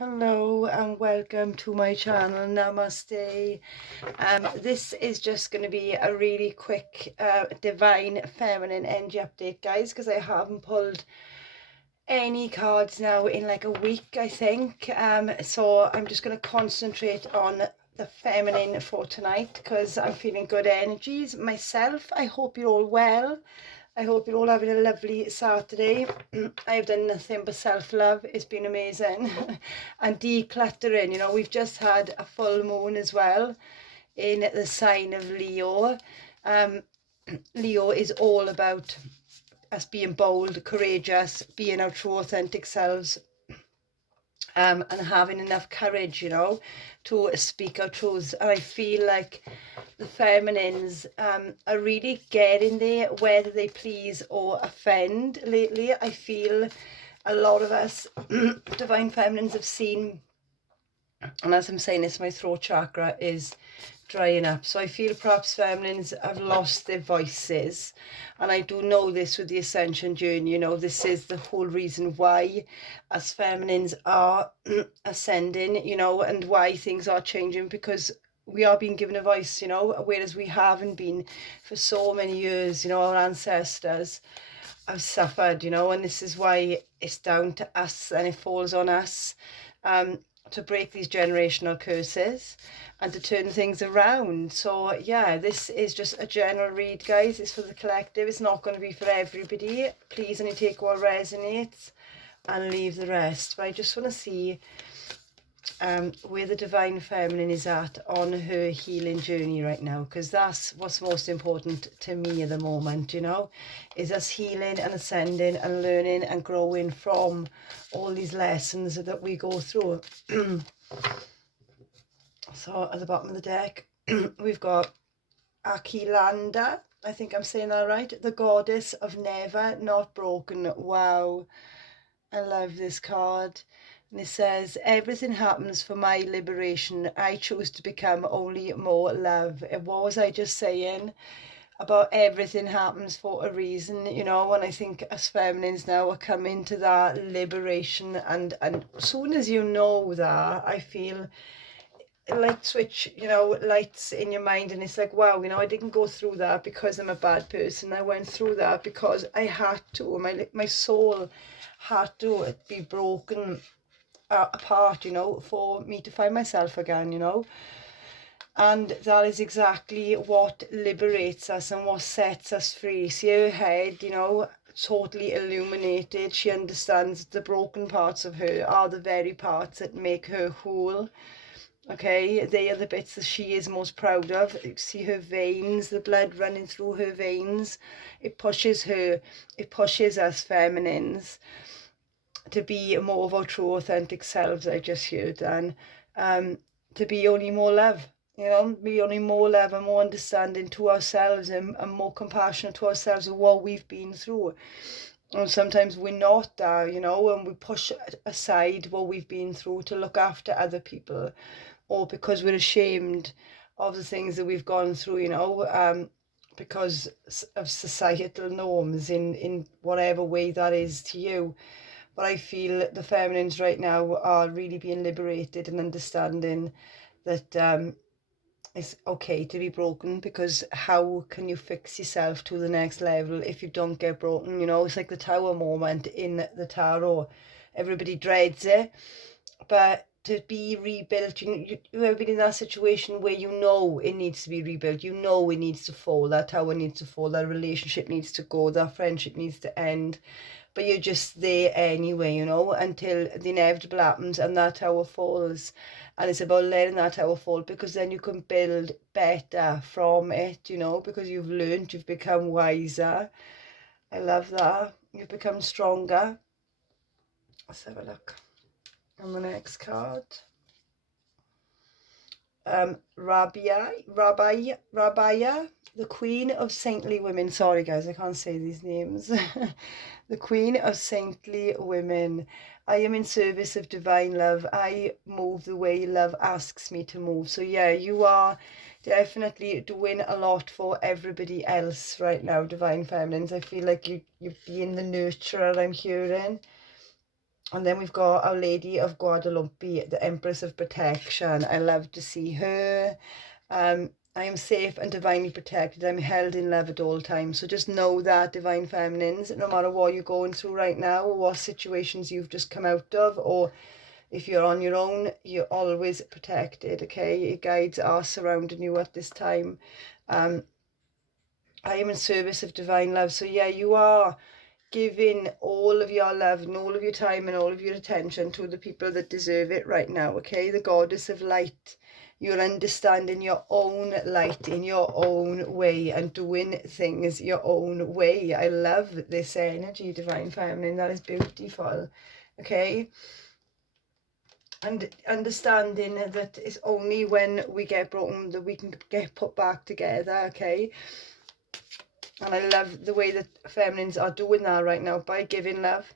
Hello and welcome to my channel. Namaste. This is just going to be a really quick divine feminine energy update, guys, because I haven't pulled any cards now in like a week, I think. So I'm just going to concentrate on the feminine for tonight because I'm feeling good energies myself. I hope you're all well. I hope you're all having a lovely Saturday. I've done nothing but self-love. It's been amazing. And decluttering, we've just had a full moon as well in the sign of Leo. Leo is all about us being bold, courageous, being our true authentic selves, and having enough courage, to speak our truths. And I feel like the feminines are really getting there, whether they please or offend. Lately, I feel a lot of us divine feminines have seen, and as I'm saying this, my throat chakra is drying up, so I feel perhaps feminines have lost their voices. And I do know this with the ascension journey, this is the whole reason why us feminines are ascending, and why things are changing, because we are being given a voice, whereas we haven't been for so many years. Our ancestors have suffered, and this is why it's down to us, and it falls on us to break these generational curses and to turn things around. So yeah, this is just a general read, guys. It's for the collective. It's not going to be for everybody. Please only take what resonates and leave the rest. But I just want to see where the divine feminine is at on her healing journey right now, because that's what's most important to me at the moment, is us healing and ascending and learning and growing from all these lessons that we go through. So at the bottom of the deck we've got Akilanda, I think I'm saying that right, the goddess of never not broken. Wow, I love this card. And it says, everything happens for my liberation. I choose to become only more love. And what was I just saying about everything happens for a reason, and I think as feminines now are coming to that liberation, and as soon as you know that, I feel light switch, lights in your mind, and it's like, wow, I didn't go through that because I'm a bad person. I went through that because I had to. My soul had to be broken apart, for me to find myself again, and that is exactly what liberates us and what sets us free. See her head, totally illuminated. She understands the broken parts of her are the very parts that make her whole. Okay, they are the bits that she is most proud of. You see her veins, the blood running through her veins. It pushes her, it pushes us feminines to be more of our true authentic selves, I just heard, and to be only more love, be only more love and more understanding to ourselves, and more compassionate to ourselves of what we've been through. And sometimes we're not there, and we push aside what we've been through to look after other people, or because we're ashamed of the things that we've gone through, because of societal norms in whatever way that is to you. But I feel the feminines right now are really being liberated and understanding that it's okay to be broken, because how can you fix yourself to the next level if you don't get broken? It's like the Tower moment in the tarot. Everybody dreads it, but to be rebuilt, you ever been in that situation where it needs to be rebuilt, it needs to fall, that tower needs to fall, that relationship needs to go, that friendship needs to end, but you're just there anyway, until the inevitable happens and that tower falls. And it's about letting that tower fall, because then you can build better from it, because you've learned, you've become wiser. I love that. You've become stronger. Let's have a look on the next card. Rabia, the Queen of Saintly Women. Sorry guys, I can't say these names. The Queen of Saintly Women. I am in service of divine love. I move the way love asks me to move. So yeah, you are definitely doing a lot for everybody else right now, divine feminines. I feel like you're being the nurturer, I'm hearing. And then we've got Our Lady of Guadalupe, the Empress of Protection. I love to see her. I am safe and divinely protected. I'm held in love at all times. So just know that, Divine Feminines, no matter what you're going through right now, or what situations you've just come out of, or if you're on your own, you're always protected, okay? Your guides are surrounding you at this time. I am in service of divine love. So yeah, you are giving all of your love and all of your time and all of your attention to the people that deserve it right now, okay? The Goddess of Light. You're understanding your own light in your own way and doing things your own way. I love this energy, Divine Feminine. That is beautiful, okay? And understanding that it's only when we get broken that we can get put back together, okay? And I love the way that feminines are doing that right now by giving love,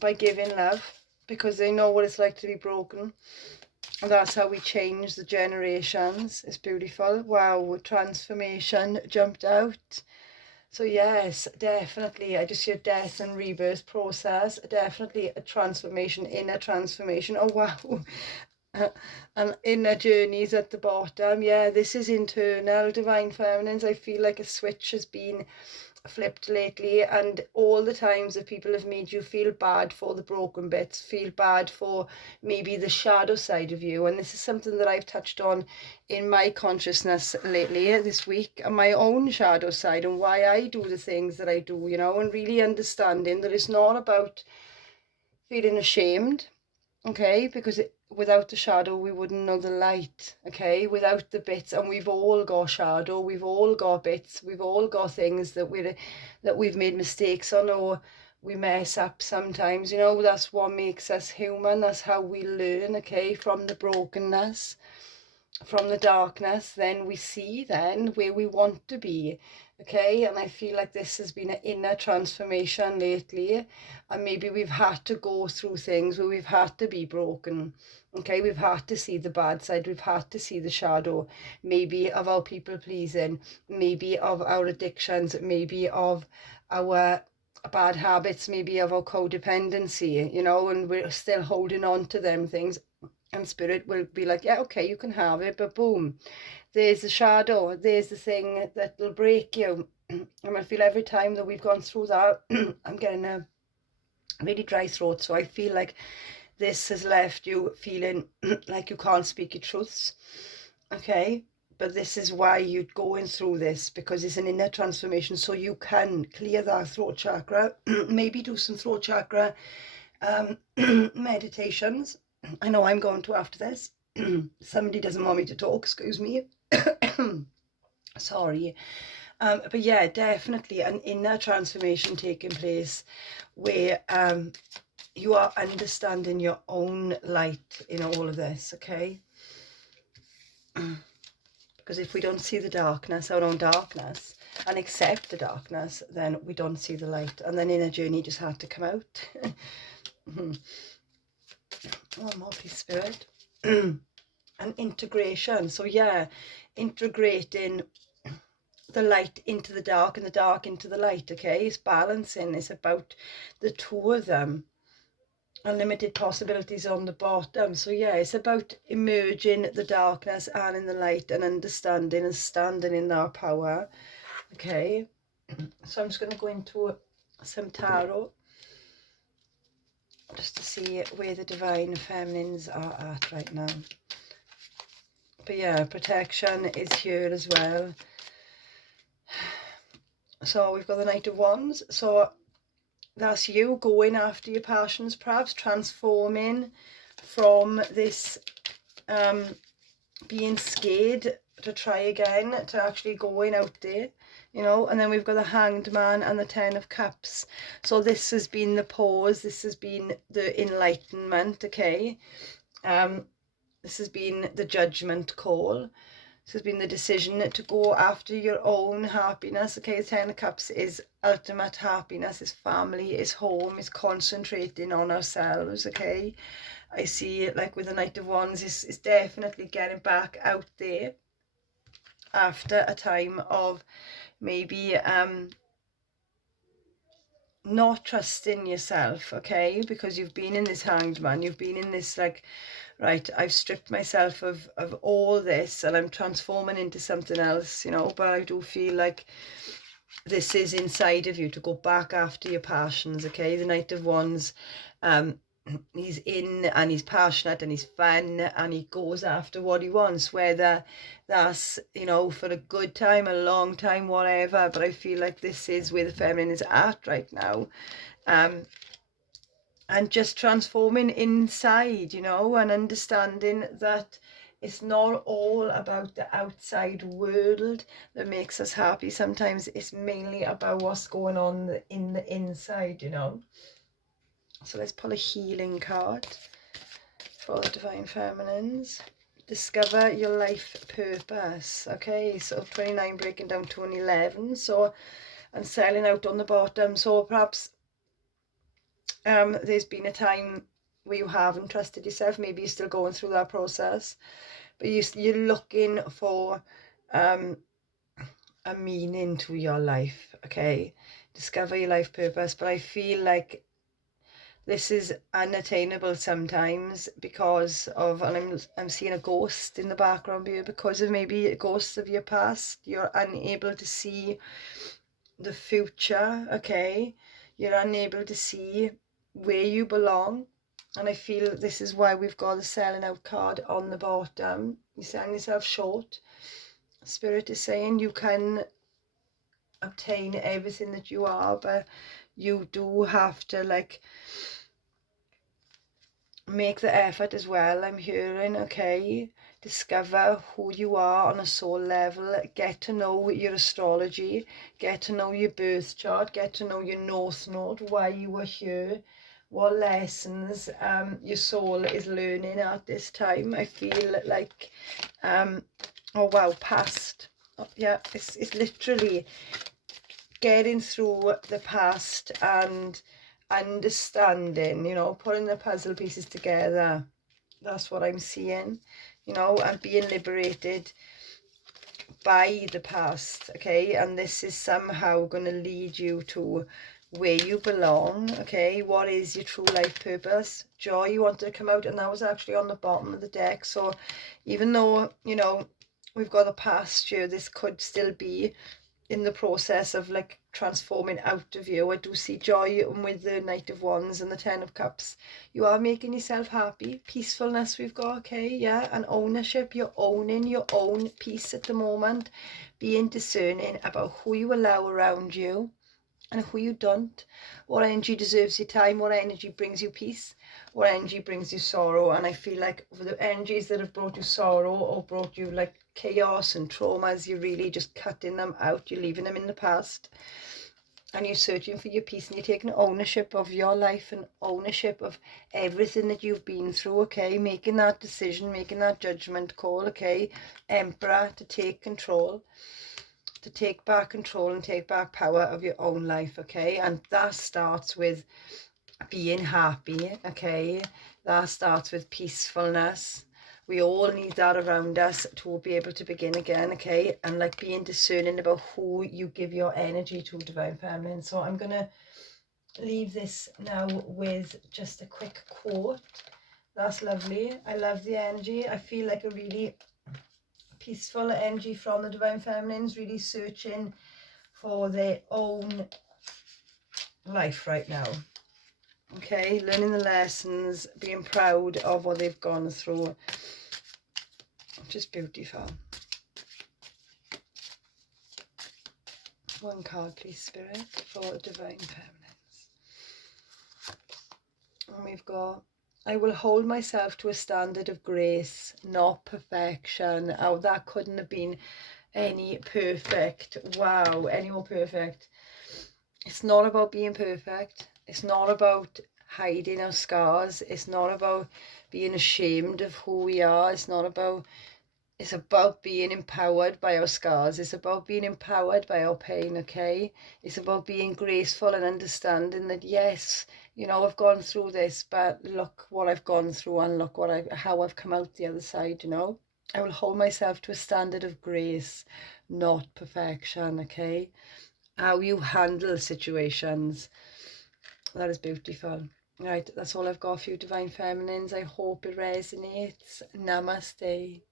because they know what it's like to be broken. And that's how we change the generations. It's beautiful. Wow, transformation jumped out. So yes, definitely, I just hear death and rebirth process. Definitely a transformation, inner transformation. Oh wow. And inner journeys at the bottom. Yeah, this is internal, Divine Feminines. I feel like a switch has been flipped lately, and all the times that people have made you feel bad for the broken bits, feel bad for maybe the shadow side of you. And this is something that I've touched on in my consciousness lately, this week, and my own shadow side and why I do the things that I do, you know, and really understanding that it's not about feeling ashamed, okay, because without the shadow we wouldn't know the light, okay, without the bits. And we've all got shadow, we've all got bits, we've all got things that we've made mistakes on, or we mess up sometimes, you know. That's what makes us human. That's how we learn, okay, from the brokenness, from the darkness. Then we see then where we want to be, okay. And I feel like this has been an inner transformation lately, and maybe we've had to go through things where we've had to be broken, okay. We've had to see the bad side, we've had to see the shadow, maybe of our people pleasing, maybe of our addictions, maybe of our bad habits, maybe of our codependency, you know, and we're still holding on to them things. And spirit will be like, yeah, okay, you can have it, but boom, there's the shadow, there's the thing that will break you. And I feel every time that we've gone through that, I'm getting a really dry throat, so I feel like this has left you feeling like you can't speak your truths, okay. But this is why you're going through this, because it's an inner transformation, so you can clear that throat chakra. Maybe do some throat chakra meditations. I know I'm going to after this. Somebody doesn't want me to talk, excuse me. Sorry. But yeah, definitely an inner transformation taking place where you are understanding your own light in all of this, okay? Because if we don't see the darkness, our own darkness, and accept the darkness, then we don't see the light. And then inner journey just had to come out. Oh, Holy Spirit. And integration. So yeah, integrating the light into the dark and the dark into the light, okay? It's balancing. It's about the two of them. Unlimited possibilities on the bottom. So yeah, it's about emerging the darkness and in the light, and understanding and standing in our power, okay? So I'm just going to go into some tarot just to see where the Divine Feminines are at right now. But yeah, protection is here as well. So we've got the Knight of Wands. So that's you going after your passions, perhaps transforming from this being scared to try again, to actually going out there, you know. And then we've got the Hanged Man and the Ten of Cups. So this has been the pause, this has been the enlightenment, okay. This has been the judgment call. This has been the decision to go after your own happiness, okay. The Ten of Cups is ultimate happiness, is family, is home, is concentrating on ourselves, okay. I see it like with the Knight of Wands, is definitely getting back out there after a time of maybe not trusting yourself, okay? Because you've been in this Hanged Man, you've been in this like, right, I've stripped myself of all this and I'm transforming into something else, you know, but I do feel like this is inside of you to go back after your passions, okay? The Knight of Wands, he's in and he's passionate and he's fun and he goes after what he wants, whether that's, you know, for a good time, a long time, whatever. But I feel like this is where the feminine is at right now. And just transforming inside, you know, and understanding that it's not all about the outside world that makes us happy. Sometimes it's mainly about what's going on in the inside, you know. So let's pull a healing card for the Divine Feminines. Discover your life purpose. Okay, so 29 breaking down to an 11. So, and selling out on the bottom. So perhaps there's been a time where you haven't trusted yourself. Maybe you're still going through that process. But you're looking for a meaning to your life. Okay, discover your life purpose. But I feel like this is unattainable sometimes because of, and I'm seeing a ghost in the background here, because of maybe ghosts of your past. You're unable to see the future, okay? You're unable to see where you belong. And I feel this is why we've got the selling out card on the bottom. You're selling yourself short. Spirit is saying you can obtain everything that you are, but you do have to like make the effort as well. I'm hearing, okay? Discover who you are on a soul level. Get to know your astrology. Get to know your birth chart. Get to know your North Node, why you are here, what lessons your soul is learning at this time. I feel like, oh wow, past. Oh, yeah, it's literally getting through the past and understanding, you know, putting the puzzle pieces together. That's what I'm seeing, you know, and being liberated by the past, okay? And this is somehow going to lead you to where you belong, okay? What is your true life purpose? Joy, you want to come out, and that was actually on the bottom of the deck. So even though, you know, we've got the past here, this could still be in the process of like transforming out of you. I do see joy with the Knight of Wands and the Ten of Cups. You are making yourself happy. Peacefulness we've got, okay, yeah, and ownership. You're owning your own peace at the moment, being discerning about who you allow around you and who you don't. What energy deserves your time, what energy brings you peace, what energy brings you sorrow. And I feel like for the energies that have brought you sorrow or brought you like chaos and traumas, you're really just cutting them out. You're leaving them in the past and you're searching for your peace, and you're taking ownership of your life and ownership of everything that you've been through, okay? Making that decision, making that judgment call, okay? Emperor, to take control, to take back control and take back power of your own life, okay? And that starts with being happy, okay? That starts with peacefulness. We all need that around us to be able to begin again, okay? And like being discerning about who you give your energy to, Divine Feminine. So I'm going to leave this now with just a quick quote. That's lovely. I love the energy. I feel like a really peaceful energy from the Divine Feminines, really searching for their own life right now. Okay, learning the lessons, being proud of what they've gone through. Just beautiful. One card, please, Spirit, for the Divine Feminines. And we've got, I will hold myself to a standard of grace, not perfection. Oh, that couldn't have been any perfect. Wow, any more perfect. It's not about being perfect. It's not about hiding our scars. It's not about being ashamed of who we are. It's about being empowered by our scars. It's about being empowered by our pain, okay? It's about being graceful and understanding that, yes, you know, I've gone through this, but look what I've gone through and look how I've come out the other side, you know? I will hold myself to a standard of grace, not perfection, okay? How you handle situations. That is beautiful. Right, that's all I've got for you, Divine Feminines. I hope it resonates. Namaste.